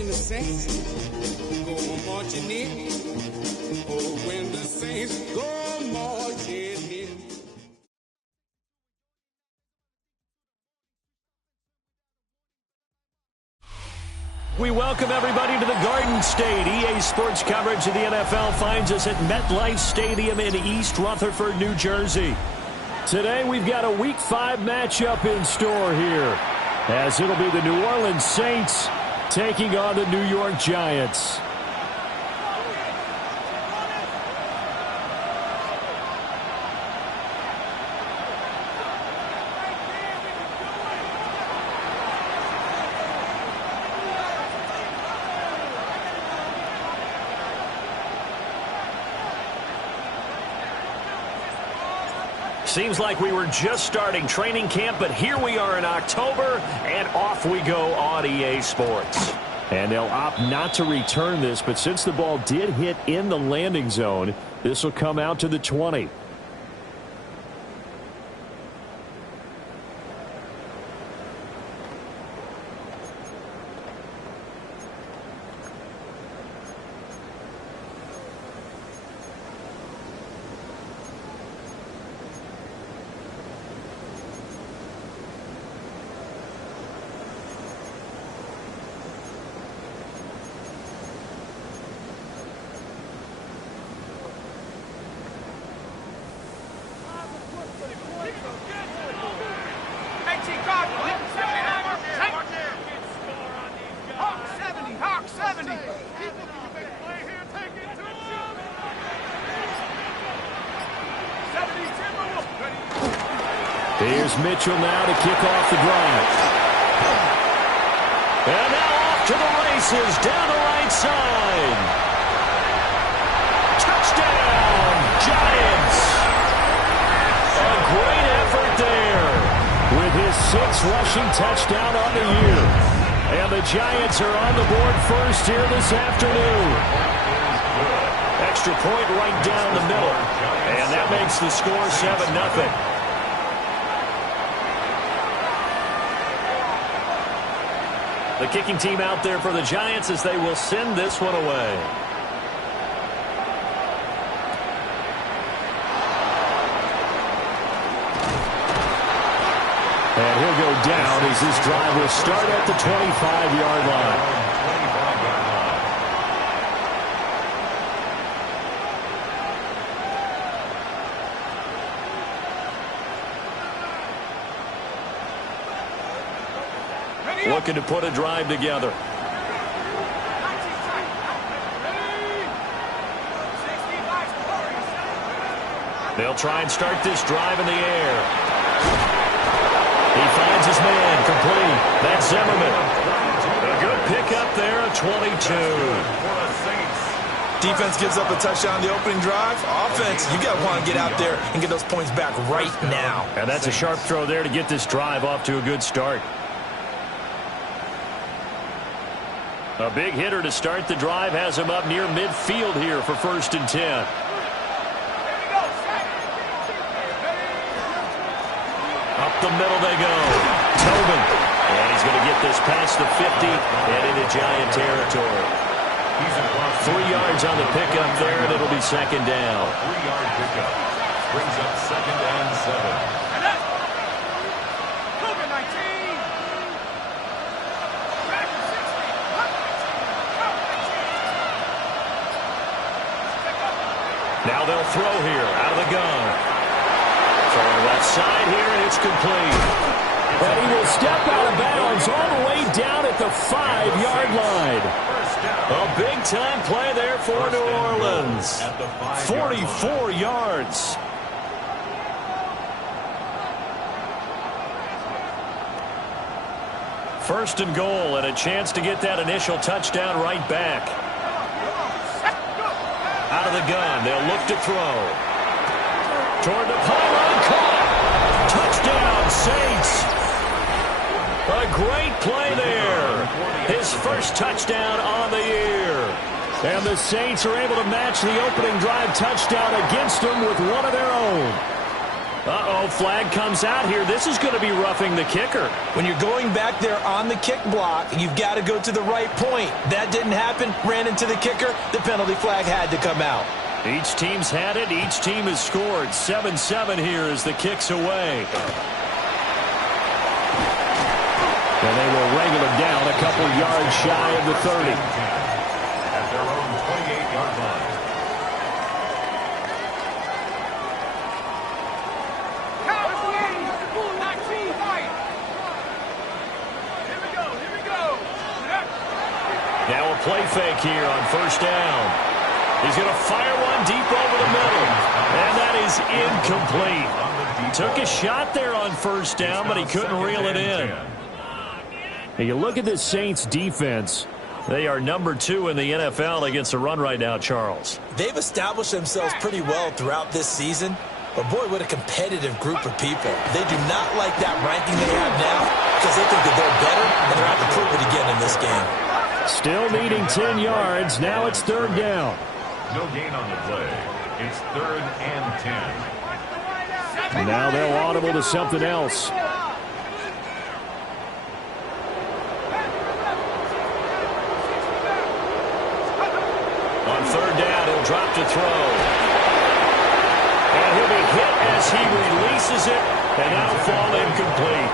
when the saints go marching in. Oh, when the saints go marching in. We welcome everybody to the Garden State. EA Sports coverage of the NFL finds us at MetLife Stadium in East Rutherford, New Jersey. Today we've got a Week 5 matchup in store here, as it'll be the New Orleans Saints taking on the New York Giants. Seems like we were just starting training camp, but here we are in October, and off we go on EA Sports. And they'll opt not to return this, but since the ball did hit in the landing zone, this will come out to the 20. Here's Mitchell now to kick off the drive. And now off to the races down the right side. Touchdown, Giants. A great effort there with his 6th rushing touchdown on the year. And the Giants are on the board first here this afternoon. Extra point right down the middle. And that makes the score 7-0. The kicking team out there for the Giants as they will send this one away. And he'll go down as this drive will start at the 25-yard line. Looking to put a drive together. They'll try and start this drive in the air. He finds his man complete. That's Zimmerman. A good pickup there, a 22. Defense gives up a touchdown the opening drive. Offense, you got to want to get out there and get those points back right now. And that's a sharp throw there to get this drive off to a good start. A big hitter to start the drive has him up near midfield here for 1st and 10. Up the middle they go. Tobin. And he's going to get this past the 50 and into Giant territory. 3 yards on the pickup there, and it'll be 2nd down. 3-yard pickup. Brings up 2nd and 7. Now they'll throw here out of the gun. Throwing left side here, and it's complete. And he will step out of bounds all the way down at the 5-yard line. A big-time play there for New Orleans. 44 yards. First and goal, and a chance to get that initial touchdown right back. Out of the gun, they'll look to throw. Toward the pylon, caught. Touchdown, Saints. A great play there. His first touchdown on the year. And the Saints are able to match the opening drive touchdown against them with one of their own. Uh-oh, flag comes out here. This is going to be roughing the kicker. When you're going back there on the kick block, you've got to go to the right point. That didn't happen. Ran into the kicker. The penalty flag had to come out. Each team's had it. Each team has scored. 7-7 here as the kick's away. And they will wrangle it down a couple yards shy of the 30. At their own 28-yard line. Now a play fake here on first down. He's going to fire one deep over the middle. And that is incomplete. Took a shot there on first down, but he couldn't reel it in. And you look at this Saints defense. They are number 2 in the NFL against the run right now, Charles. They've established themselves pretty well throughout this season. But, boy, what a competitive group of people. They do not like that ranking they have now because they think that they're better, and they're out to prove it again in this game. Still needing 10 yards. Now it's third down. No gain on the play. It's 3rd and 10. Now they'll audible to something else. On third down, he'll drop to throw. And he'll be hit as he releases it, and that'll fall incomplete.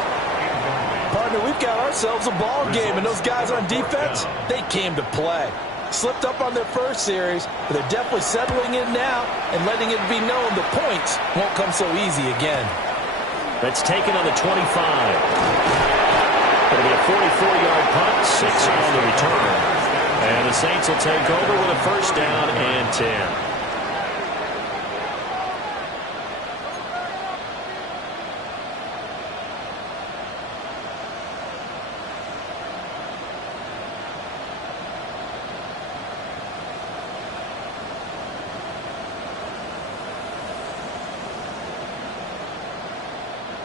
Partner, we've got ourselves a ball game, and those guys on defense, they came to play. Slipped up on their first series, but they're definitely settling in now and letting it be known the points won't come so easy again. That's taken on the 25. It'll be a 44-yard punt, 6 on the return. And the Saints will take over with a first down and 10.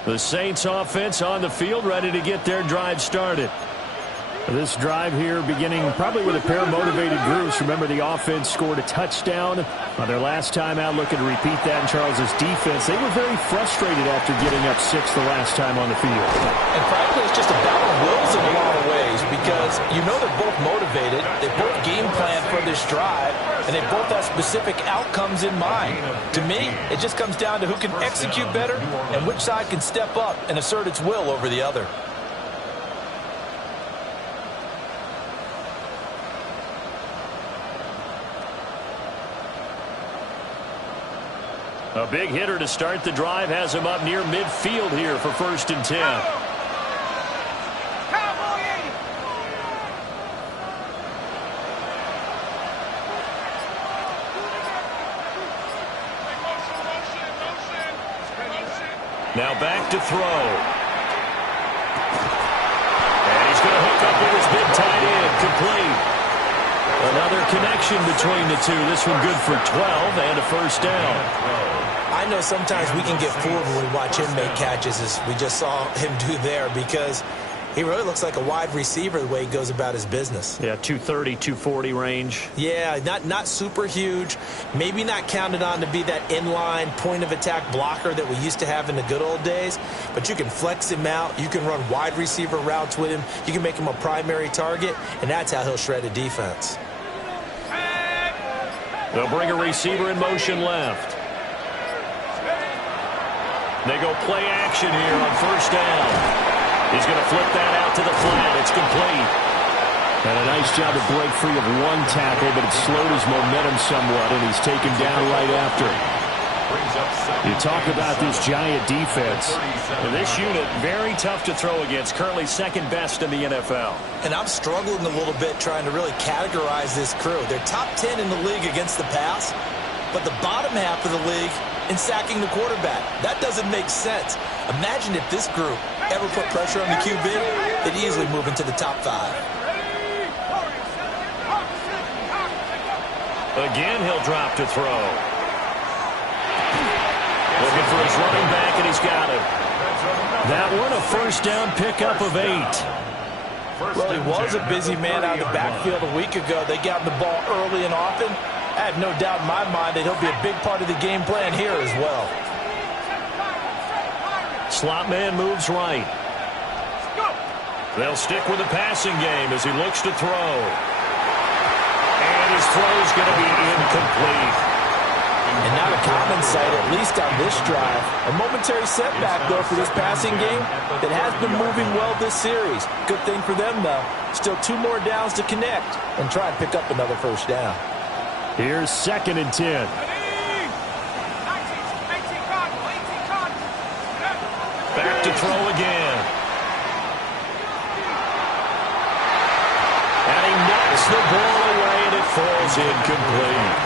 The Saints offense on the field, ready to get their drive started. This drive here beginning probably with a pair of motivated groups. Remember, the offense scored a touchdown on their last time out. Looking to repeat that in Charles's defense. They were very frustrated after getting up 6 the last time on the field. And frankly, it's just a battle of wills in a lot of ways because you know they're both motivated. They both game plan for this drive, and they both have specific outcomes in mind. To me, it just comes down to who can execute better and which side can step up and assert its will over the other. A big hitter to start the drive has him up near midfield here for 1st and 10. Now back to throw. And he's going to hook up with his big tight end, complete. Another connection between the two. This one good for 12 and a first down. I know sometimes we can get fooled when we watch him make catches, as we just saw him do there, because he really looks like a wide receiver the way he goes about his business. Yeah, 230, 240 range. Yeah, not super huge. Maybe not counted on to be that inline point-of-attack blocker that we used to have in the good old days. But you can flex him out. You can run wide receiver routes with him. You can make him a primary target, and that's how he'll shred a defense. They'll bring a receiver in motion left. They go play action here on first down. He's going to flip that out to the flat. It's complete. And a nice job to break free of one tackle, but it slowed his momentum somewhat, and he's taken down right after. You talk about this Giant defense. And this unit, very tough to throw against, currently 2nd best in the NFL. And I'm struggling a little bit trying to really categorize this crew. They're top 10 in the league against the pass, but the bottom half of the league in sacking the quarterback. That doesn't make sense. Imagine if this group ever put pressure on the QB, they'd easily move into the top 5. Again, he'll drop to throw. Looking for his running back, and he's got him. That one, a first down pickup of 8. Well, he was a busy man out of the backfield a week ago. They got the ball early and often. I have no doubt in my mind that he'll be a big part of the game plan here as well. slot man moves right. They'll stick with the passing game as he looks to throw. And his throw's going to be incomplete. And not a common sight, at least on this drive. A momentary setback, though, for this passing game that has been moving well this series. Good thing for them, though. Still 2 more downs to connect and try and pick up another first down. Here's 2nd and 10. Back to throw again. And he knocks the ball away, and it falls incomplete.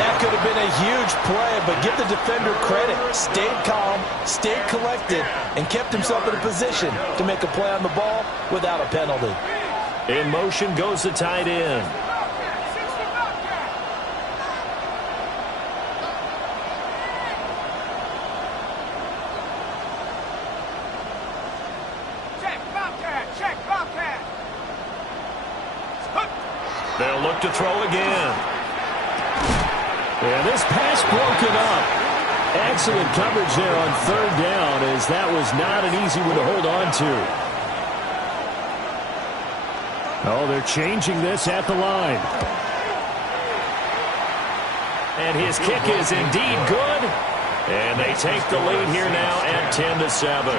That could have been a huge play, but give the defender credit. Stayed calm, stayed collected, and kept himself in a position to make a play on the ball without a penalty. In motion goes the tight end. They'll look to throw again. And this pass broken up. Excellent coverage there on 3rd down, as that was not an easy one to hold on to. Oh, they're changing this at the line. And his kick is indeed good. And they take the lead here now at 10-7.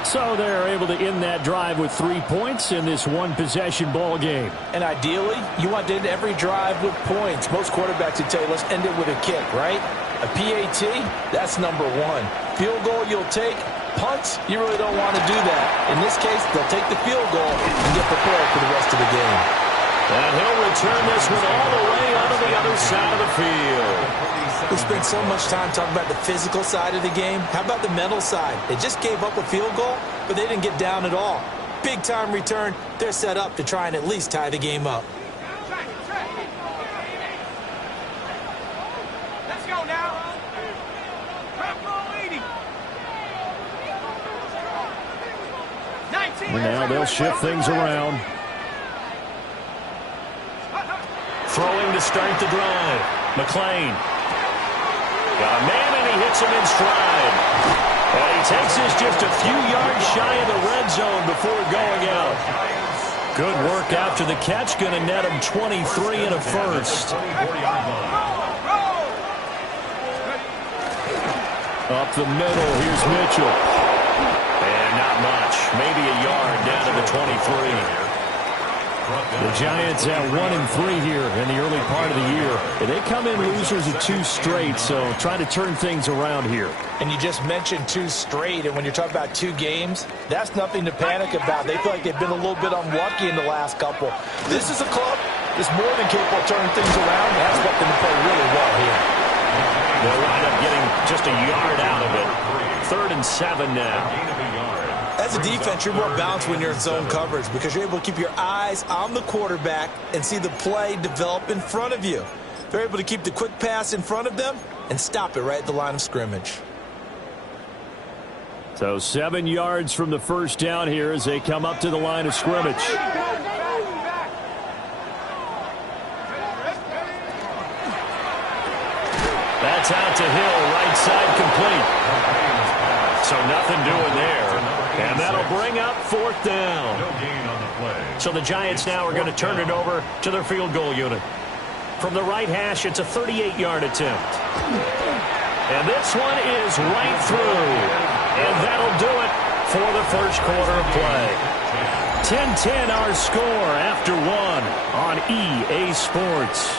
So they're able to end that drive with 3 points in this one-possession ball game. And ideally, you want to end every drive with points. Most quarterbacks would tell you, let's end it with a kick, right? A PAT, that's number 1. Field goal you'll take. Punts, you really don't want to do that. In this case, they'll take the field goal and get prepared for the rest of the game. And he'll return this one all the way onto the other side of the field. We spent so much time talking about the physical side of the game. How about the mental side? They just gave up a field goal, but they didn't get down at all. Big time return. They're set up to try and at least tie the game up. Let's go now. And now they'll shift things around. Throwing to start the drive. McClain. Got a man, and he hits him in stride. And he takes this just a few yards shy of the red zone before going out. Good work after the catch. Going to net him 23 and a first. Up the middle, here's Mitchell. And not much. Maybe a yard down to the 23. The Giants at 1-3 here in the early part of the year. And they come in losers of 2 straight, so try to turn things around here. And you just mentioned 2 straight, and when you're talking about 2 games, that's nothing to panic about. They feel like they've been a little bit unlucky in the last couple. This is a club that's more than capable of turning things around, and that's what them to play really well here. They'll wind up getting just a yard out of it. 3rd and 7 now. As a defense, you're more balanced when you're in zone coverage because you're able to keep your eyes on the quarterback and see the play develop in front of you. They're able to keep the quick pass in front of them and stop it right at the line of scrimmage. So 7 yards from the first down here as they come up to the line of scrimmage. That's out to Hill, right side complete. So nothing doing there. And that'll bring up 4th down. No gain on the play. So the Giants now are going to turn it over to their field goal unit. From the right hash, it's a 38-yard attempt. And this one is right through. And that'll do it for the first quarter of play. 10-10 our score after 1 on EA Sports.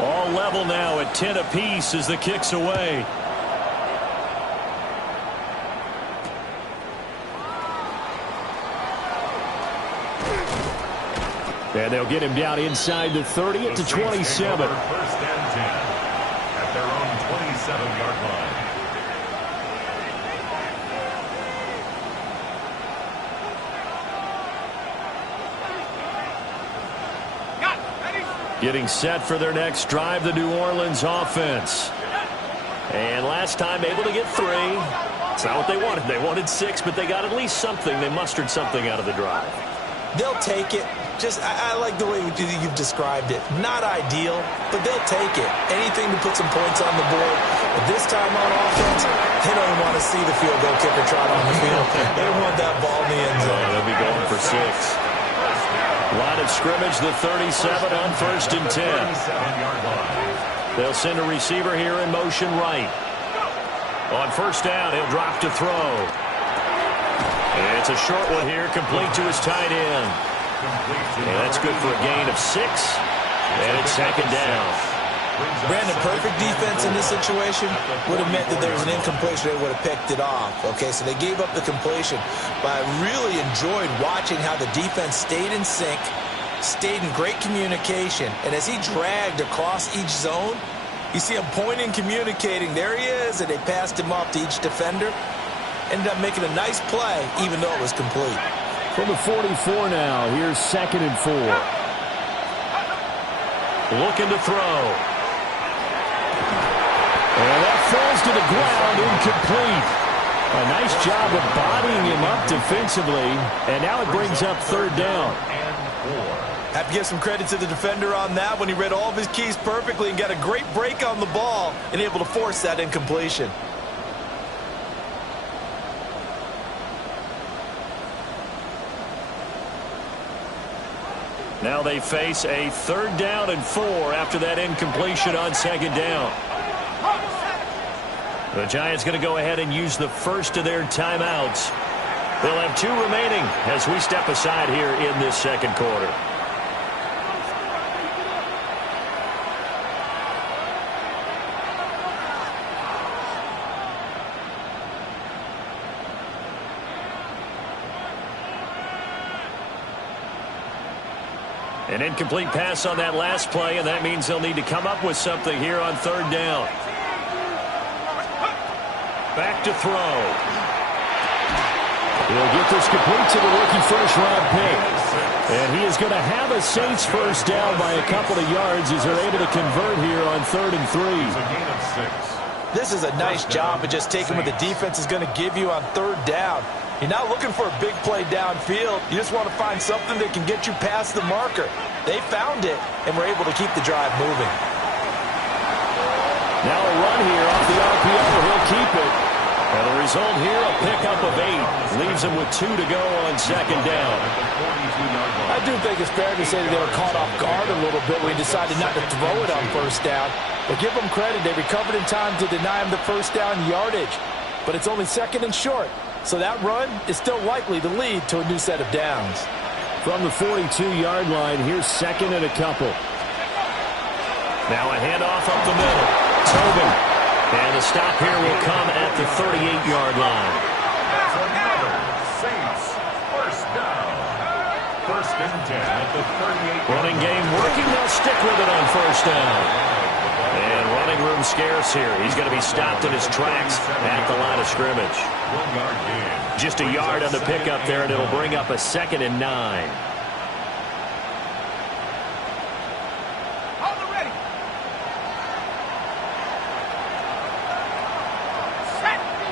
All level now at 10 apiece as the kick's away. And they'll get him down inside the 30 at the 27. 1st and 10 at their own 27-yard line. Getting set for their next drive, the New Orleans offense. And last time able to get 3. It's not what they wanted. They wanted 6, but they got at least something. They mustered something out of the drive. They'll take it. I like the way you've described it. Not ideal, but they'll take it. Anything to put some points on the board. But this time on offense, they don't even want to see the field goal kicker trot on the field. They want that ball in the end zone. They'll be going for 6. Line of scrimmage, the 37 on 1st and 10. They'll send a receiver here in motion right. On 1st down, he'll drop to throw. It's a short one here, complete to his tight end. And that's good for a gain of 6. And it's 2nd down. Brandon, perfect defense in this situation would have meant that there was an incompletion. They would have picked it off. Okay, so they gave up the completion. But I really enjoyed watching how the defense stayed in sync, stayed in great communication. And as he dragged across each zone, you see him pointing, communicating. There he is, and they passed him off to each defender. Ended up making a nice play, even though it was complete. From the 44 now, here's 2nd and 4. Looking to throw. And that falls to the ground, incomplete. A nice job of bodying him up defensively, and now it brings up 3rd down. Have to give some credit to the defender on that when he read all of his keys perfectly and got a great break on the ball and able to force that incompletion. Now they face a 3rd down and 4 after that incompletion on 2nd down. The Giants going to go ahead and use the first of their timeouts. They'll have 2 remaining as we step aside here in this 2nd quarter. An incomplete pass on that last play, and that means they'll need to come up with something here on 3rd down. Back to throw. He'll get this complete to the rookie first-round pick. And he is going to have a Saints first down by a couple of yards as they're able to convert here on 3rd and 3. This is a nice job of just taking what the defense is going to give you on 3rd down. You're not looking for a big play downfield. You just want to find something that can get you past the marker. They found it, and were able to keep the drive moving. Now a run here off the RPO. He'll keep it. And the result here, a pickup of 8. Leaves him with 2 to go on 2nd down. I do think it's fair to say that they were caught off guard a little bit when he decided not to throw it on 1st down. But give them credit. They recovered in time to deny him the 1st down yardage. But it's only 2nd and short. So that run is still likely to lead to a new set of downs. From the 42-yard line, here's 2nd and a couple. Now a handoff up the middle. Tobin. And the stop here will come at the 38-yard line. Saints, 1st down. 1st and 10 at the 38. Running game working. They'll stick with it on 1st down. And running room scarce here. He's going to be stopped in his tracks at the line of scrimmage. 1 yard gain. Just a yard on the pickup there, and it'll bring up a 2nd and 9.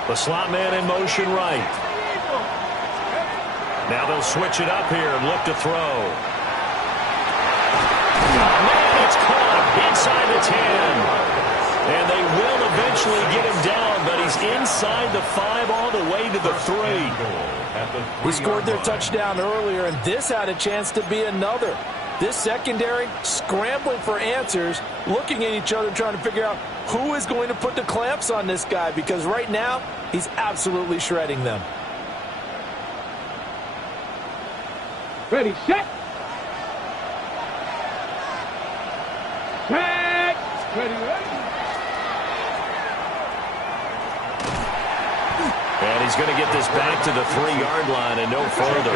The slot man in motion right. Now they'll switch it up here and look to throw. Man, it's caught inside the 10. And they will eventually get him down, but he's inside the 5 all the way to the 3. We scored their touchdown earlier, and this had a chance to be another. This secondary scrambling for answers, looking at each other, trying to figure out who is going to put the clamps on this guy, because right now he's absolutely shredding them. Ready, set. Set. Ready, ready. And he's going to get this back to the 3-yard line and no further.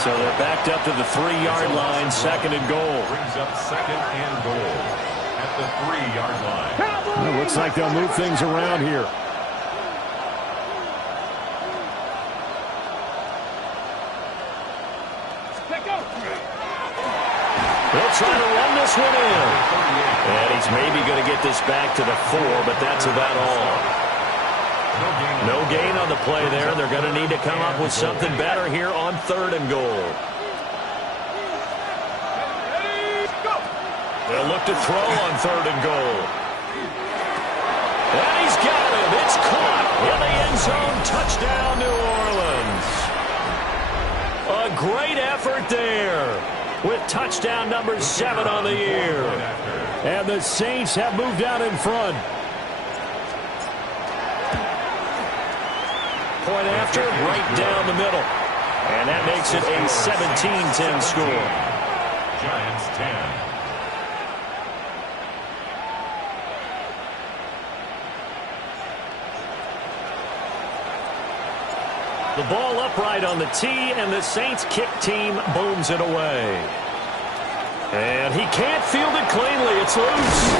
So they're backed up to the 3-yard line, 2nd and goal. Brings up 2nd and goal at the 3-yard line. It looks like they'll move things around here. They'll try to run this one in. And he's maybe going to get this back to the 4, but that's about all. No gain on the play there. They're going to need to come up with something better here on 3rd and goal. look to throw on 3rd and goal. And he's got him. It's caught in the end zone. Touchdown, New Orleans. A great effort there with touchdown number 7 on the year. And the Saints have moved out in front. Point after, right down the middle. And that makes it a 17-10 score. Giants 10. The ball upright on the tee, and the Saints kick team booms it away. And he can't field it cleanly. It's loose.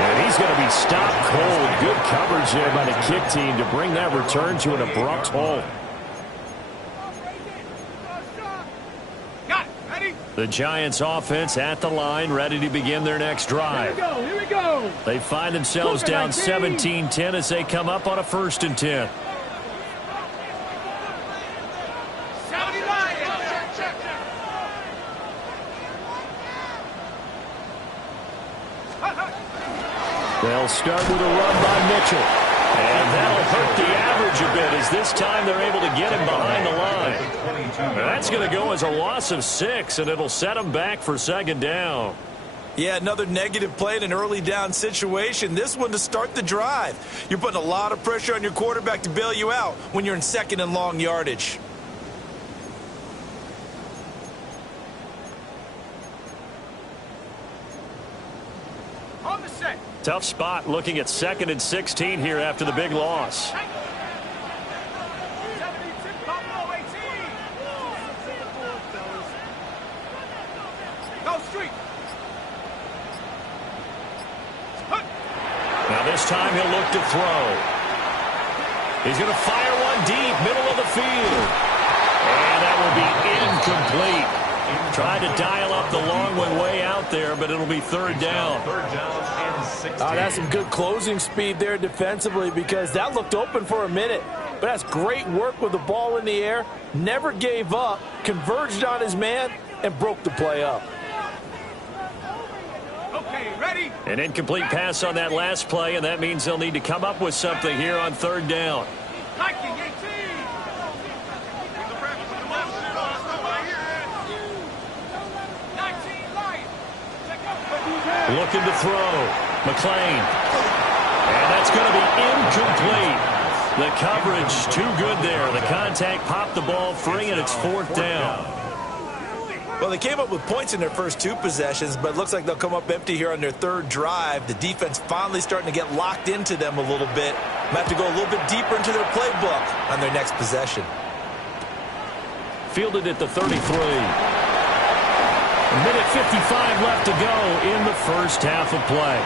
And he's going to be stopped cold. Good coverage there by the kick team to bring that return to an abrupt halt. The Giants offense at the line, ready to begin their next drive. Here we go. They find themselves down 17-10 as they come up on a 1st and 10. They'll start with a run by Mitchell. And that'll hurt the average a bit as this time they're able to get him behind the line. That's going to go as a loss of 6, and it'll set him back for 2nd down. Yeah, another negative play in an early down situation. This one to start the drive. You're putting a lot of pressure on your quarterback to bail you out when you're in 2nd and long yardage. On the set. Tough spot looking at 2nd and 16 here after the big loss. Now this time he'll look to throw. He's going to fire one deep, middle of the field. And that will be incomplete. Tried to dial up the long one way out there, but it'll be 3rd down. 3rd down and 16. That's some good closing speed there defensively because that looked open for a minute. But that's great work with the ball in the air. Never gave up, converged on his man, and broke the play up. Okay, ready? An incomplete pass on that last play, and that means they'll need to come up with something here on 3rd down. Hiking 18. Looking to throw. McLean. And that's going to be incomplete. The coverage too good there. The contact popped the ball free, and it's 4th down. Well, they came up with points in their first 2 possessions, but it looks like they'll come up empty here on their 3rd drive. The defense finally starting to get locked into them a little bit. Might have to go a little bit deeper into their playbook on their next possession. Fielded at the 33. A minute 55 left to go in the first half of play.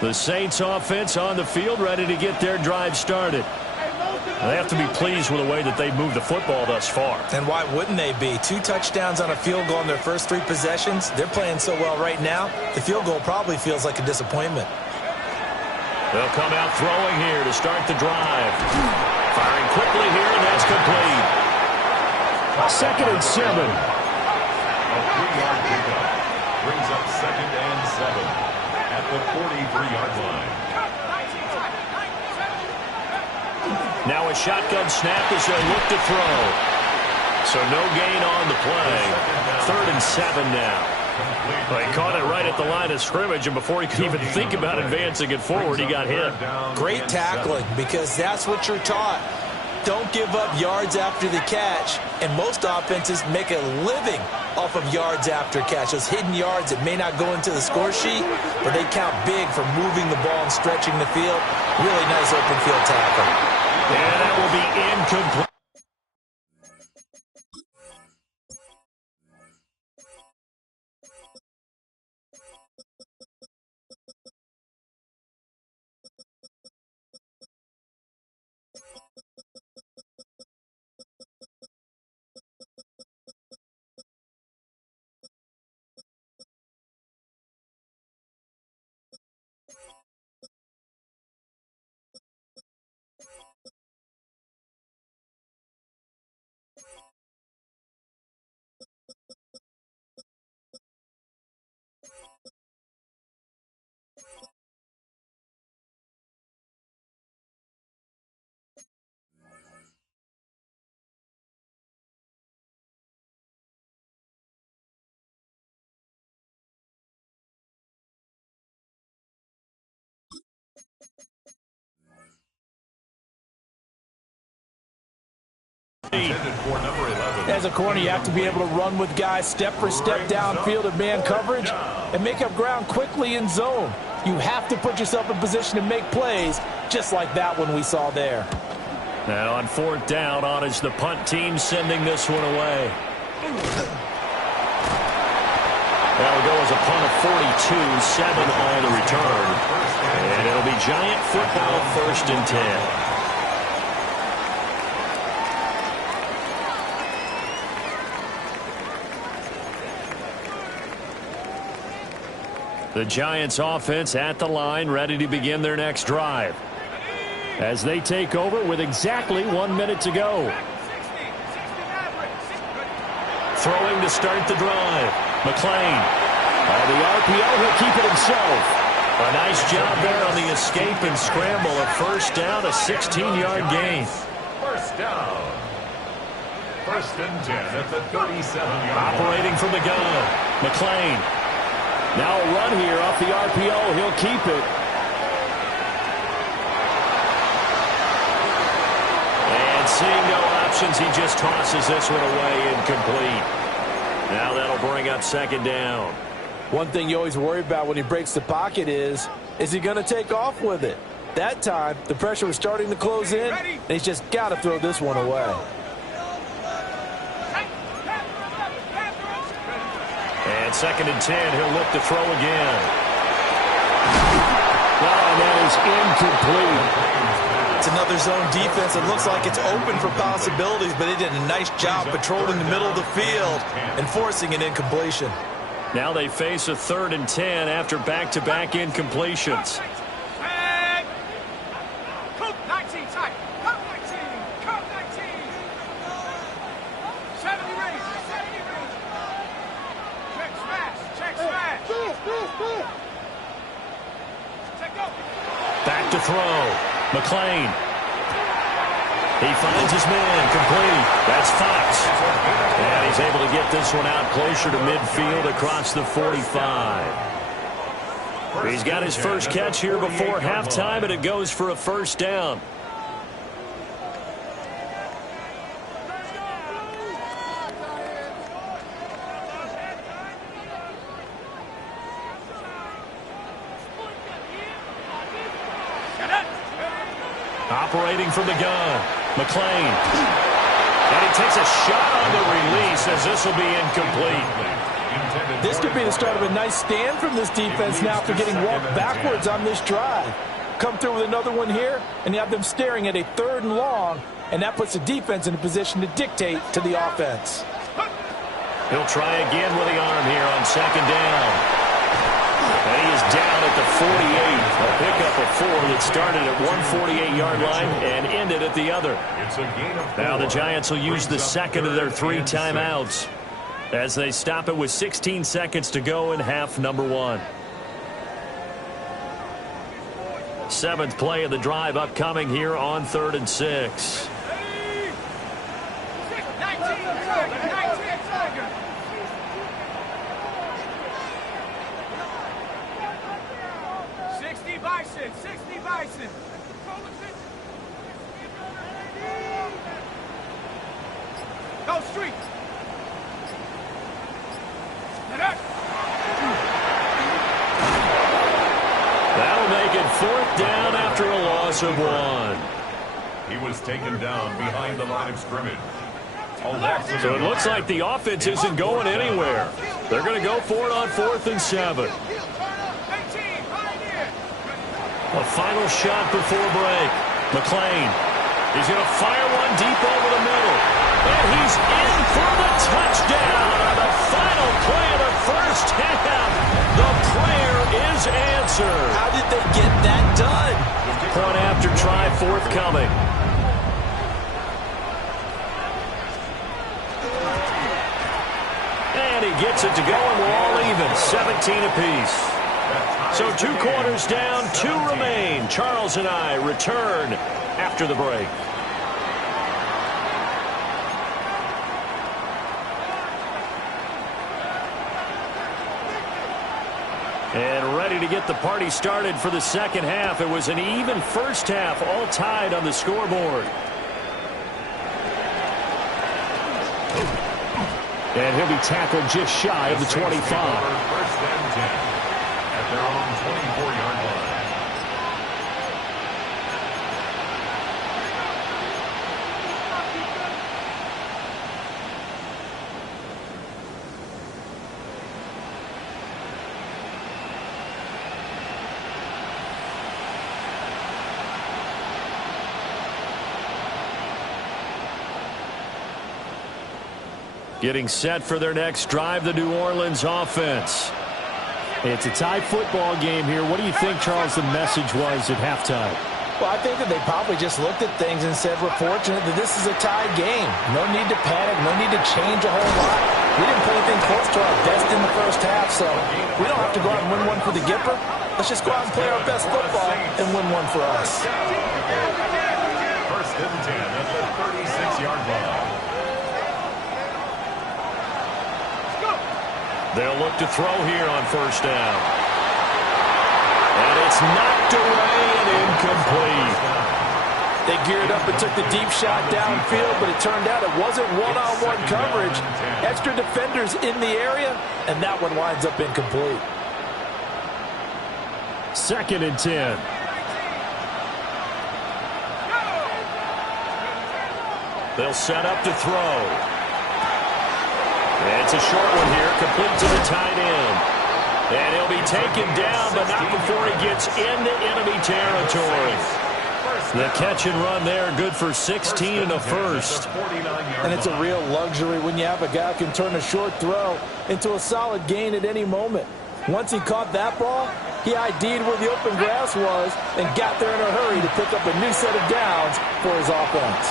The Saints offense on the field ready to get their drive started. They have to be pleased with the way that they've moved the football thus far. And why wouldn't they be? 2 touchdowns on a field goal in their first 3 possessions. They're playing so well right now, the field goal probably feels like a disappointment. They'll come out throwing here to start the drive. Firing quickly here, and that's complete. 2nd and 7. A 3-yard pickup brings up 2nd and 7 at the 43-yard line. Now a shotgun snap as they look to throw. So no gain on the play. 3rd and 7 now. Well, he caught it right at the line of scrimmage, and before he could even think about advancing it forward, he got hit. Great tackling, because that's what you're taught. Don't give up yards after the catch, and most offenses make a living off of yards after catch. Those hidden yards that may not go into the score sheet, but they count big for moving the ball and stretching the field. Really nice open field tackle. And that will be incomplete. For number 11. As a corner, you have to be able to run with guys step for step downfield of man coverage and make up ground quickly in zone. You have to put yourself in position to make plays, just like that one we saw there. Now on 4th down, on is the punt team sending this one away. That'll go as a punt of 42, 7 on the return. And it'll be Giant football, 1st and 10. The Giants offense at the line, ready to begin their next drive, as they take over with exactly 1 minute to go. Throwing to start the drive. McClain. On the RPO, he'll keep it himself. A nice job there on the escape and scramble. A 1st down, a 16-yard gain. 1st down. 1st and 10 at the 37-yard line. Operating from the gun. McClain. Now a run here off the RPO. He'll keep it. And seeing no options, he just tosses this one away, incomplete. Now that'll bring up 2nd down. One thing you always worry about when he breaks the pocket is he going to take off with it? That time, the pressure was starting to close in, and he's just got to throw this one away. And 2nd and 10, he'll look to throw again. Oh, that is incomplete. It's another zone defense. It looks like it's open for possibilities, but they did a nice job patrolling the middle of the field and forcing an incompletion. Now they face a 3rd and 10 after back-to-back incompletions. Coop 19 tight. Coop 19. Coop 19. 70 range. 70 range. Check smash. Check smash. Take go. Back to throw. McClain. He finds his man, complete. That's Fox. And he's able to get this one out closer to midfield across the 45. He's got his first catch here before halftime, and it goes for a 1st down. Operating from the gun. McClain. And he takes a shot on the release, as this will be incomplete. This could be the start of a nice stand from this defense now for getting walked backwards on this drive. Come through with another one here, and you have them staring at a 3rd and long, and that puts the defense in a position to dictate to the offense. He'll try again with the arm here on 2nd down. And he is down at the 48. A pickup of 4 that started at 148-yard line and ended at the other. It's a gain of 4. Now the Giants will use the 2nd of their 3 timeouts as they stop it with 16 seconds to go in half number 1. 7th play of the drive upcoming here on 3rd and 6. 60 Bison. Go street. That'll make it 4th down after a loss of 1. He was taken down behind the line of scrimmage. So it looks like the offense isn't going anywhere. They're going to go for it on 4th and 7. A final shot before break. McClain. He's going to fire one deep over the middle. And he's in for the touchdown on the final play of the 1st half. The prayer is answered. How did they get that done? Point after try forthcoming. And he gets it to go, and we're all even. 17 apiece. So 2 quarters down, 2 remain. Charles and I return after the break. And ready to get the party started for the 2nd half. It was an even 1st half, all tied on the scoreboard. And he'll be tackled just shy of the 25. First and 10 at their own 24-yard line. Getting set for their next drive, the New Orleans offense. It's a tie football game here. What do you think, Charles, the message was at halftime? Well, I think that they probably just looked at things and said, we're fortunate that this is a tied game. No need to panic. No need to change a whole lot. We didn't play anything close to our best in the first half, so we don't have to go out and win one for the Gipper. Let's just go out and play our best football and win one for us. First and 10 at the 36-yard line. They'll look to throw here on first down. And it's knocked away and incomplete. They geared up and took the deep shot downfield, but it turned out it wasn't one-on-one coverage. Extra defenders in the area, and that one winds up incomplete. Second and 10. They'll set up to throw. It's a short one here, complete to the tight end. And he'll be taken down, but not before he gets into enemy territory. The catch and run there, good for 16 and a first. And it's a real luxury when you have a guy who can turn a short throw into a solid gain at any moment. Once he caught that ball, he ID'd where the open grass was and got there in a hurry to pick up a new set of downs for his offense.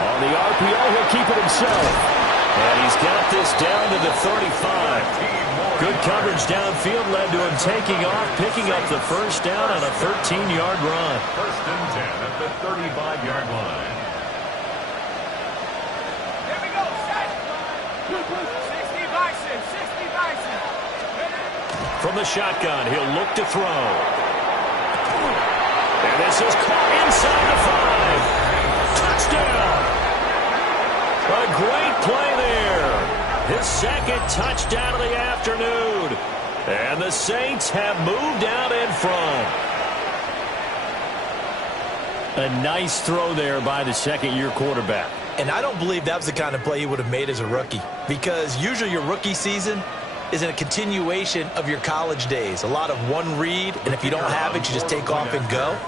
On the RPO, he'll keep it himself. And he's got this down to the 35. Good coverage downfield led to him taking off, picking up the first down on a 13-yard run. First and 10 at the 35-yard line. Here we go, set. 60 Bison, 60 Bison. From the shotgun, he'll look to throw. And this is caught inside the 5. Touchdown. A great play there. His second touchdown of the afternoon. And the Saints have moved out in front. A nice throw there by the second-year quarterback. And I don't believe that was the kind of play he would have made as a rookie, because usually your rookie season is a continuation of your college days. A lot of one read, and if you don't have it, you just take off and go.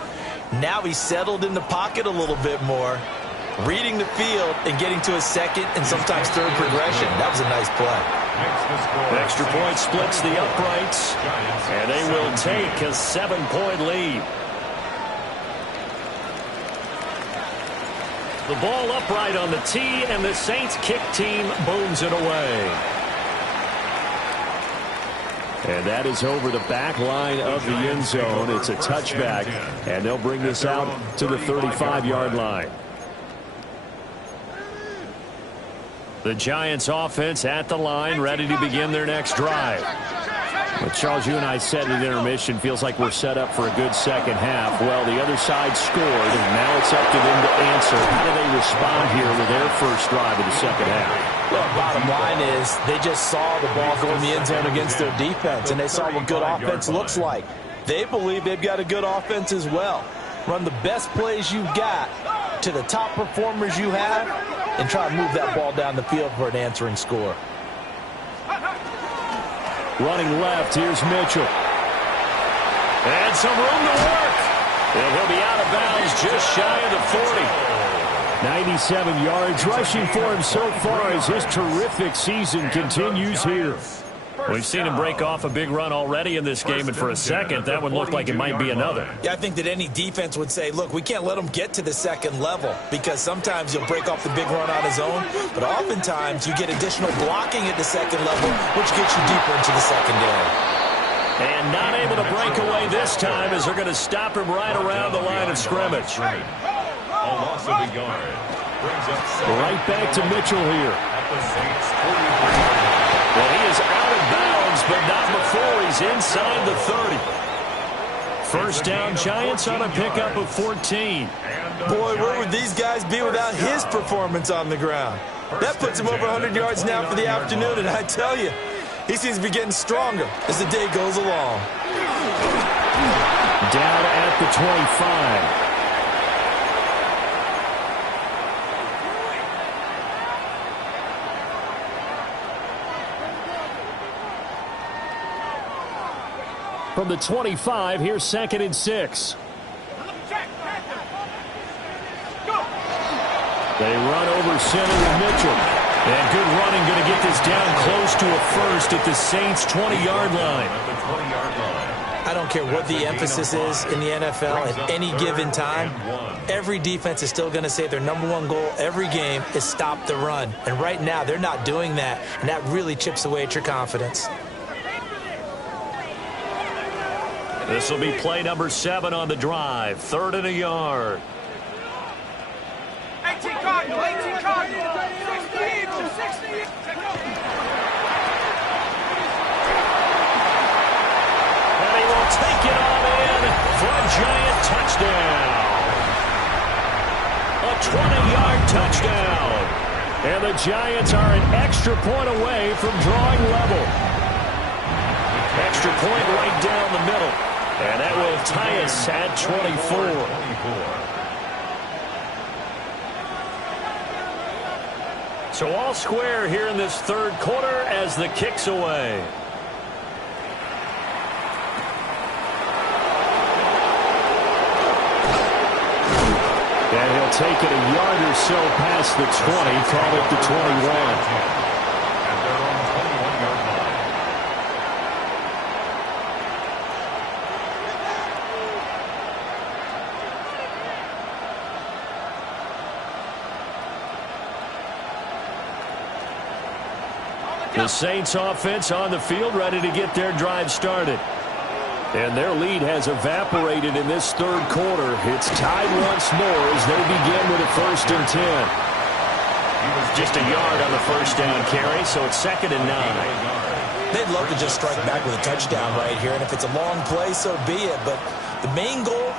Now he's settled in the pocket a little bit more, reading the field and getting to his second and sometimes third progression. That was a nice play. Extra point splits the uprights, and they will take a 7-point lead. The ball upright on the tee, and the Saints kick team booms it away. And that is over the back line of the end zone. It's a touchback, and they'll bring this out to the 35-yard line. The Giants offense at the line, ready to begin their next drive. But Charles, you and I said at intermission, feels like we're set up for a good second half. Well, the other side scored, and now it's up to them to answer. How do they respond here with their first drive of the second half? Well, bottom line is they just saw the ball go in the end zone against their defense, and they saw what good offense looks like. They believe they've got a good offense as well. Run the best plays you've got to the top performers you have, and try to move that ball down the field for an answering score. Running left, here's Mitchell. And some room to work. And he'll be out of bounds just shy of the 40. 97 yards rushing for him so far as his terrific season continues here. We've seen him break off a big run already in this game, and for a second, that one looked like it might be another. Yeah, I think that any defense would say, look, we can't let him get to the second level, because sometimes he'll break off the big run on his own, but oftentimes you get additional blocking at the second level, which gets you deeper into the secondary. And not able to break away this time as they're going to stop him right around the line of scrimmage. A loss of a yard. Brings up Right back to Mitchell here. at the Saints 43. Well, he is out of bounds, but not before he's inside the 30. First down, Giants on a pickup of 14. Boy, where would these guys be without his performance on the ground? That puts him over 100 yards now for the afternoon, and I tell you, he seems to be getting stronger as the day goes along. Down at the 25. From the 25, here's 2nd and 6. They run over center with Mitchell. And good running, going to get this down close to a first at the Saints' 20-yard line. I don't care what the emphasis is in the NFL at any given time. Every defense is still going to say their #1 goal every game is stop the run. And right now, they're not doing that, and that really chips away at your confidence. This will be play number 7 on the drive. 3rd and a yard. 18 Cardinal, 18 Cardinal. 60. And he will take it on in for a Giant touchdown. A 20-yard touchdown. And the Giants are an extra point away from drawing level. Extra point right down the middle. And that will tie us at 24. So all square here in this 3rd quarter as the kick's away. And he'll take it a yard or so past the 20, call it the 21. The Saints offense on the field, ready to get their drive started. And their lead has evaporated in this 3rd quarter. It's tied once more as they begin with a 1st and 10. Just a yard on the 1st down carry, so it's 2nd and 9. They'd love to just strike back with a touchdown right here, and if it's a long play, so be it. But the main goal,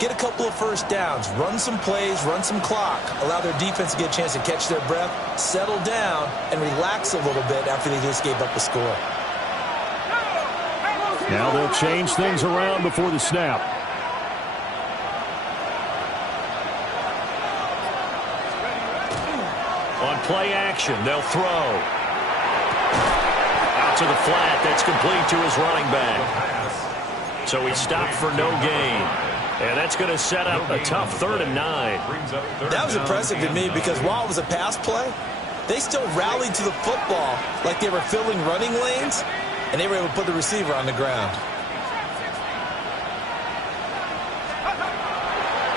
get a couple of 1st downs, run some plays, run some clock, allow their defense to get a chance to catch their breath, settle down, and relax a little bit after they just gave up the score. Now they'll change things around before the snap. On play action, they'll throw. Out to the flat, that's complete to his running back. So he stopped for no gain. And that's going to set up a tough 3rd and 9. That was impressive to me because while it was a pass play, they still rallied to the football like they were filling running lanes, and they were able to put the receiver on the ground.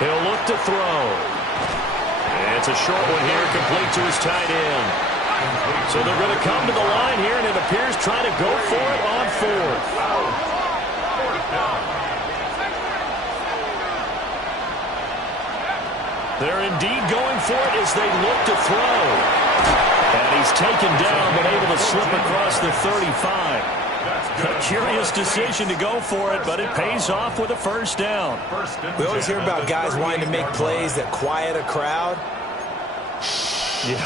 He'll look to throw. And it's a short one here, complete to his tight end. So they're going to come to the line here, and it appears trying to go for it on 4th. They're indeed going for it as they look to throw. And he's taken down, but able to slip across the 35. A curious decision to go for it, but it pays off with a 1st down. We always hear about guys wanting to make plays that quiet a crowd. Yeah.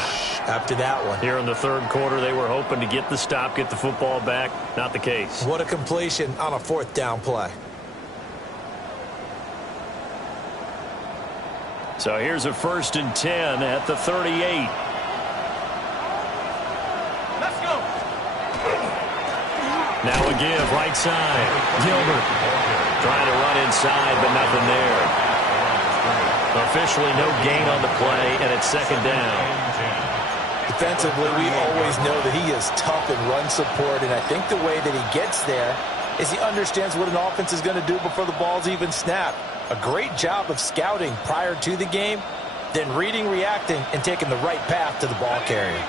After that one. Here in the 3rd quarter, they were hoping to get the stop, get the football back. Not the case. What a completion on a 4th down play. So here's a 1st and 10 at the 38. Let's go. Now a give, right side. Gilbert trying to run inside, but nothing there. Officially no gain on the play, and it's 2nd down. Defensively, we always know that he is tough in run support, and I think the way that he gets there is he understands what an offense is going to do before the ball's even snapped. A great job of scouting prior to the game, then reading, reacting, and taking the right path to the ball carrier.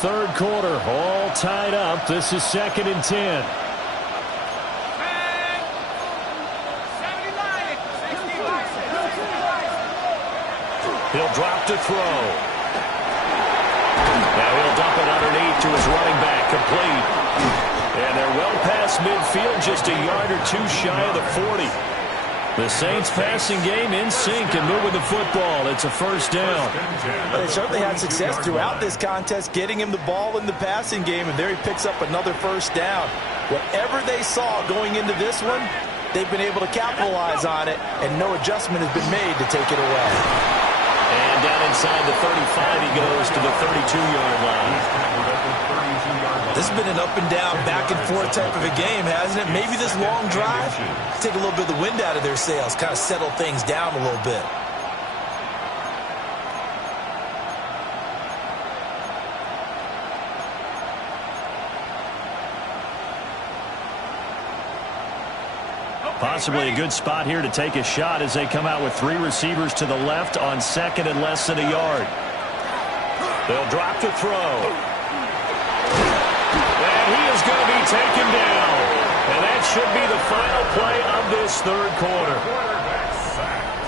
3rd quarter, all tied up. This is 2nd and 10. 79, 65. He'll drop to throw. Now he'll dump it underneath to his running back, complete. And they're well past midfield, just a yard or two shy of the 40. The Saints passing game in sync and moving the football. It's a first down. Well, they certainly had success throughout this contest, getting him the ball in the passing game, and there he picks up another first down. Whatever they saw going into this one, they've been able to capitalize on it, and no adjustment has been made to take it away. And down inside the 35, he goes to the 32-yard line. This has been an up-and-down, back-and-forth type of a game, hasn't it? Maybe this long drive, take a little bit of the wind out of their sails, kind of settle things down a little bit. Possibly a good spot here to take a shot as they come out with 3 receivers to the left on second and less than a yard. They'll drop to throw. And he is going to be taken down. And that should be the final play of this third quarter.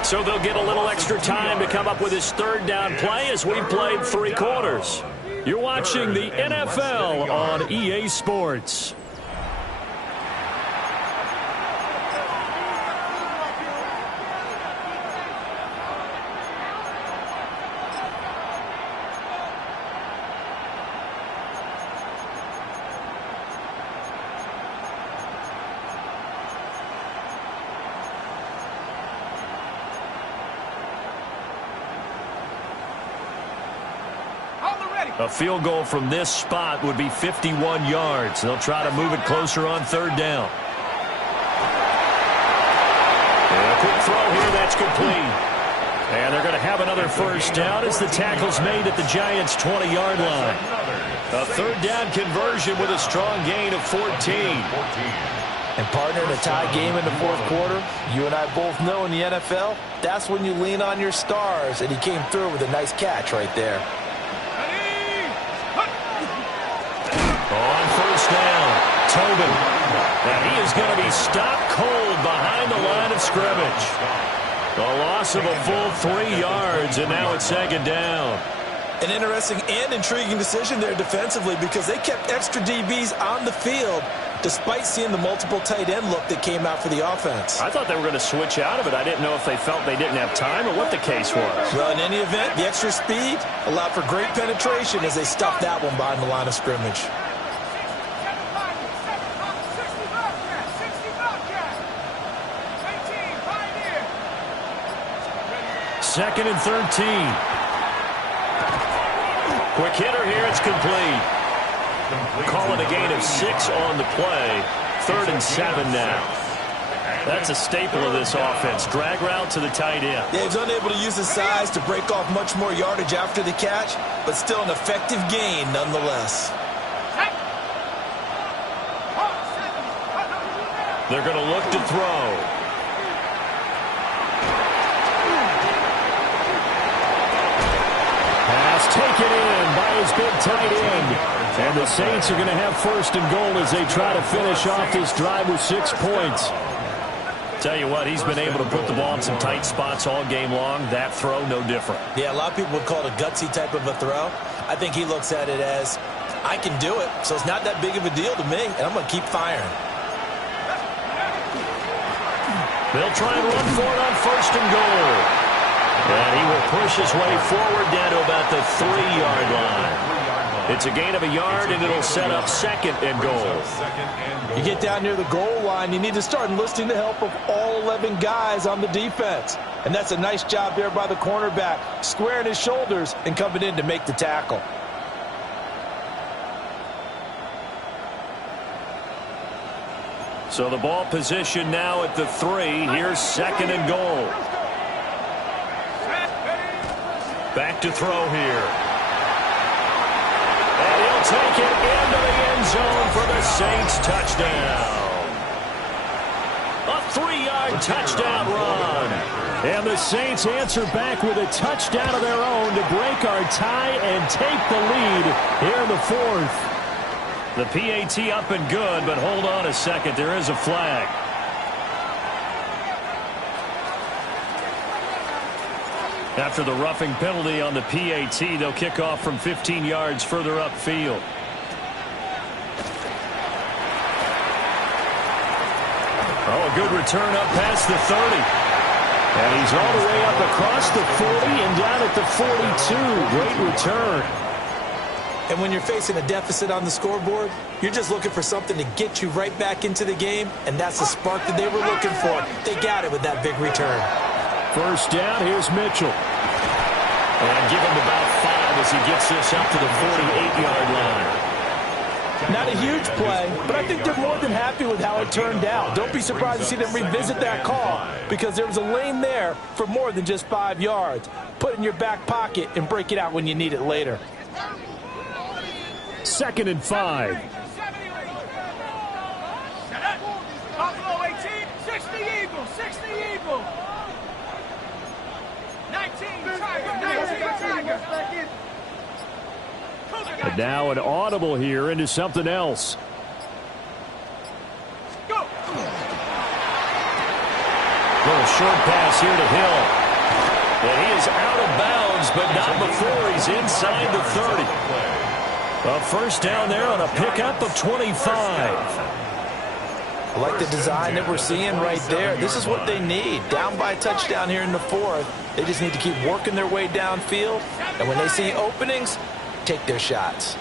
So they'll get a little extra time to come up with his third down play as we've played 3 quarters. You're watching the NFL on EA Sports. A field goal from this spot would be 51 yards. They'll try to move it closer on third down. And a quick throw here, that's complete. And they're going to have another first down as the tackle's made at the Giants' 20-yard line. A third down conversion with a strong gain of 14. And partner, in a tie game in the fourth quarter, you and I both know in the NFL, that's when you lean on your stars, and he came through with a nice catch right there. On first down, Tobin. And he is going to be stopped cold behind the line of scrimmage. A loss of a full 3 yards, and now it's second down. An interesting and intriguing decision there defensively because they kept extra DBs on the field despite seeing the multiple tight end look that came out for the offense. I thought they were going to switch out of it. I didn't know if they felt they didn't have time or what the case was. Well, in any event, the extra speed allowed for great penetration as they stuffed that one behind the line of scrimmage. Second and 13. Quick hitter here. It's complete. Call it a gain of 6 on the play. 3rd and 7 now. That's a staple of this offense. Drag route to the tight end. Yeah, he's unable to use his size to break off much more yardage after the catch, but still an effective gain nonetheless. They're going to look to throw. Taken in by his big tight end. And the Saints are going to have first and goal as they try to finish off this drive with 6 points. Tell you what, he's been able to put the ball in some tight spots all game long. That throw, no different. Yeah, a lot of people would call it a gutsy type of a throw. I think he looks at it as, I can do it, so it's not that big of a deal to me, and I'm going to keep firing. They'll try and run for it on first and goal. And he will push his way forward down to about the 3-yard line. It's a gain of a yard, and it'll set up second and goal. You get down near the goal line, you need to start enlisting the help of all 11 guys on the defense. And that's a nice job there by the cornerback, squaring his shoulders and coming in to make the tackle. So the ball position now at the 3. Here's second and goal. Back to throw here. And he'll take it into the end zone for the Saints touchdown. A 3-yard touchdown run. And the Saints answer back with a touchdown of their own to break our tie and take the lead here in the 4th. The PAT up and good, but hold on a second. There is a flag. After the roughing penalty on the PAT, they'll kick off from 15 yards further upfield. Oh, a good return up past the 30. And he's all the way up across the 40 and down at the 42. Great return. And when you're facing a deficit on the scoreboard, you're just looking for something to get you right back into the game, and that's the spark that they were looking for. They got it with that big return. First down, here's Mitchell. And give him about 5 as he gets this up to the 48-yard line. Not a huge play, but I think they're more than happy with how it turned out. Don't be surprised to see them revisit that call because there was a lane there for more than just 5 yards. Put it in your back pocket and break it out when you need it later. 2nd and 5. Buffalo 18, 60 Eagles, 60 Eagles. 19 Tiger, 19 Tiger. And now an audible here into something else. Go. Little short pass here to Hill. And he is out of bounds, but not before he's inside the 30. A first down there on a pickup of 25. I like the design that we're seeing right there. This is what they need. Down by a touchdown here in the 4th. They just need to keep working their way downfield. And when they see openings, take their shots.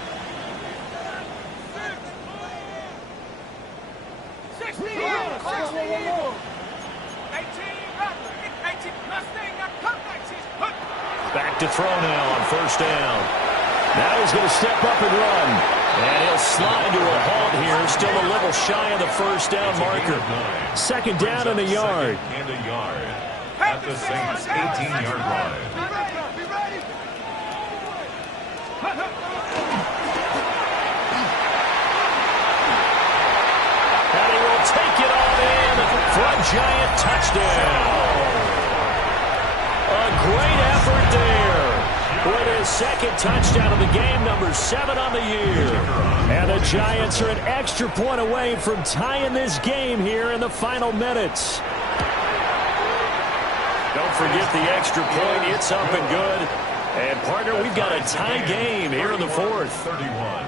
60 Eagles, 60 Eagles. 18 Mustang, come back. Back to throw now on first down. Now he's going to step up and run. And he'll slide to a halt here. Still a little shy of the first down marker. 2nd down and a yard. And a yard at the Saints' 18-yard line. Be ready. And he will take it on in for a giant touchdown. A great effort there. With his 2nd touchdown of the game, number 7 on the year. And the Giants are an extra point away from tying this game here in the final minutes. Don't forget the extra point. It's up and good. And, partner, we've got a tie game here in the 4th. 31.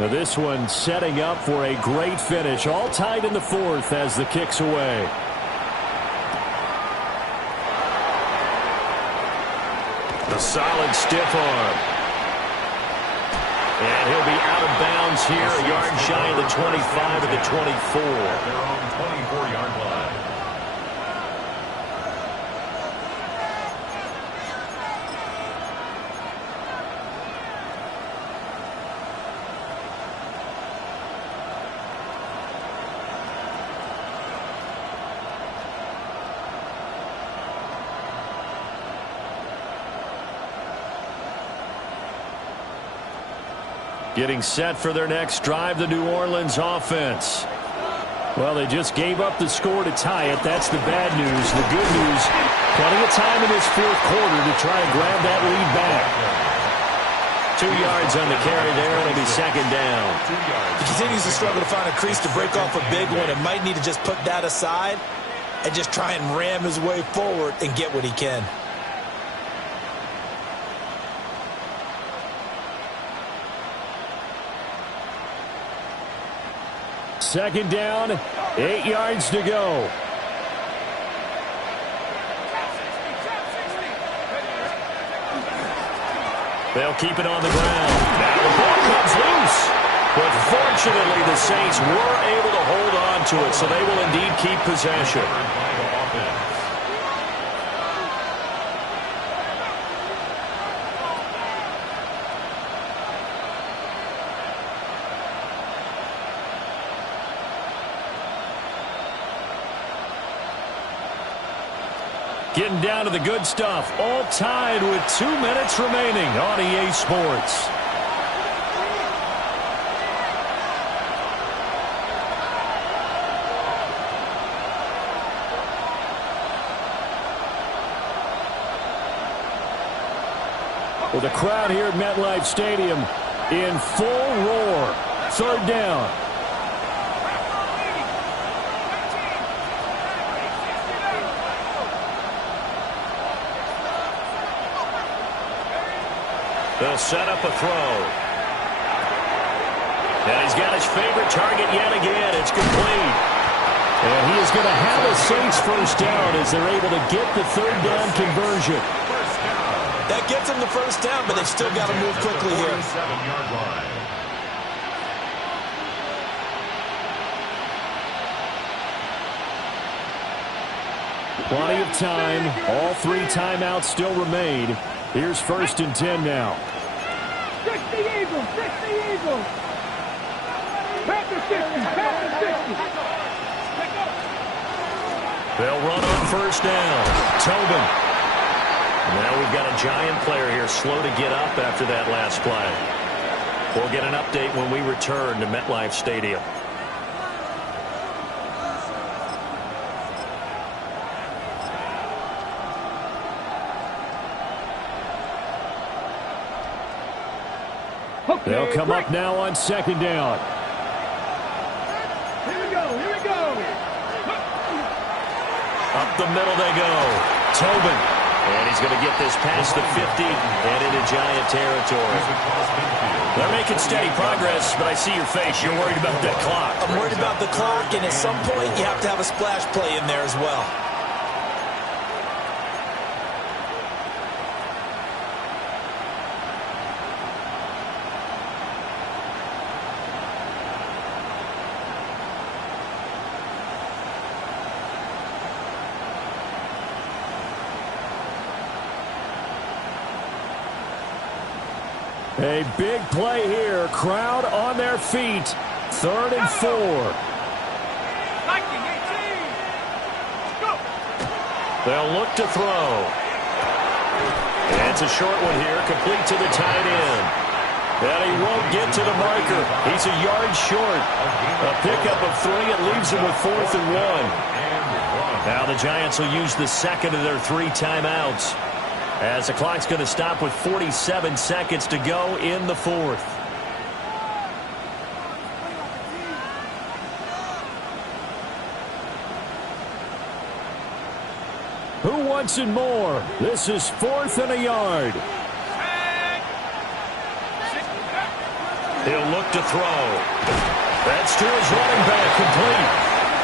Now this one setting up for a great finish. All tied in the 4th as the kick's away. A solid stiff arm. And he'll be out of bounds here, a yard shy of the 25 of the 24. Their own 24-yard line. Getting set for their next drive, the New Orleans offense. Well, they just gave up the score to tie it. That's the bad news. The good news, plenty of time in this 4th quarter to try and grab that lead back. 2 yards on the carry there. It'll be 2nd down. He continues to struggle to find a crease to break off a big one and might need to just put that aside and just try and ram his way forward and get what he can. Second down, 8 yards to go. They'll keep it on the ground. Now the ball comes loose. But fortunately, the Saints were able to hold on to it, so they will indeed keep possession. Getting down to the good stuff. All tied with 2 minutes remaining on EA Sports. Well, the crowd here at MetLife Stadium in full roar. 3rd down. They'll set up a throw. And he's got his favorite target yet again. It's complete. And he is going to have a Saints first down as they're able to get the third down conversion. That gets them the first down, but they've still got to move quickly here. 47-yard line. Plenty of time. All 3 timeouts still remain. Here's 1st and 10 now. Fix the Eagles! Fix the Eagles! Panther 60! Panther 60! They'll run on first down. Tobin. Now we've got a Giant player here slow to get up after that last play. We'll get an update when we return to MetLife Stadium. They'll come up now on 2nd down. Here we go! Here we go! Up the middle they go. Tobin. And he's going to get this past the 50 and into Giant territory. They're making steady progress, but I see your face. You're worried about that clock. I'm worried about the clock, and at some point you have to have a splash play in there as well. A big play here. Crowd on their feet. 3rd and 4. Viking 18! Go! They'll look to throw. And it's a short one here. Complete to the tight end. And he won't get to the marker. He's a yard short. A pickup of 3. It leaves him with 4th and 1. Now the Giants will use the second of their 3 timeouts, as the clock's going to stop with 47 seconds to go in the 4th. Who wants it more? This is 4th and a yard. He'll look to throw. That's to his running back, complete.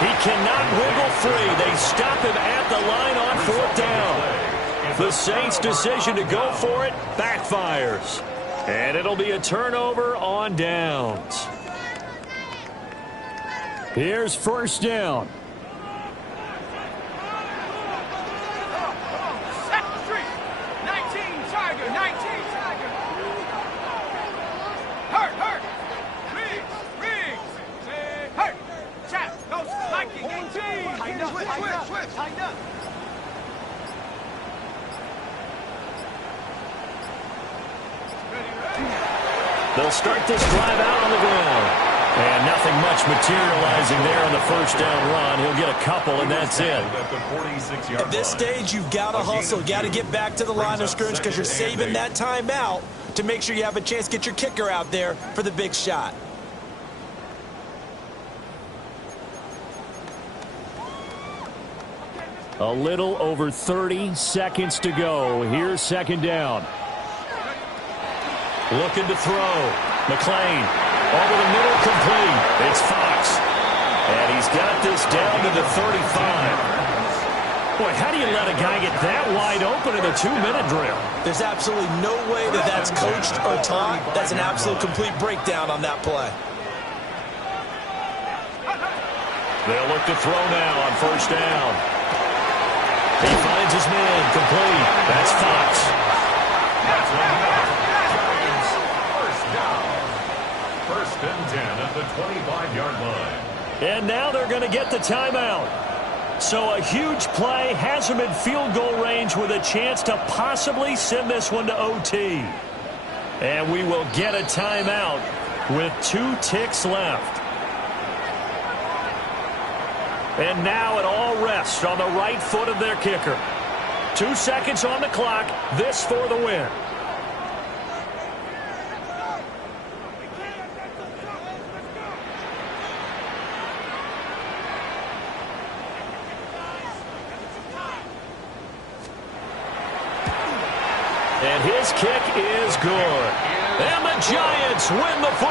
He cannot wiggle free. They stop him at the line on 4th down. The Saints' decision to go for it backfires. And it'll be a turnover on downs. Here's 1st down. Second street! 19 Tiger! 19 Tiger! Hurt! Riggs! Hurt! Chat! Go Viking 18! Tighten up! Tighten up! They'll start this drive out on the ground. And nothing much materializing there on the 1st down run. He'll get a couple, and that's it. At this stage, you've got to hustle. You've got to get back to the line of scrimmage because you're saving that timeout to make sure you have a chance to get your kicker out there for the big shot. A little over 30 seconds to go. Here's 2nd down. Looking to throw. McLean over the middle, complete. It's Fox. And he's got this down to the 35. Boy, how do you let a guy get that wide open in a 2-minute drill? There's absolutely no way that that's coached or taught. That's an absolute complete breakdown on that play. They'll look to throw now on 1st down. He finds his man, complete. That's Fox. First and 10 at the 25-yard line. And now they're going to get the timeout. So a huge play has them in field goal range with a chance to possibly send this one to OT. And we will get a timeout with 2 ticks left. And now it all rests on the right foot of their kicker. 2 seconds on the clock. This for the win. And his kick is good. And the Giants win the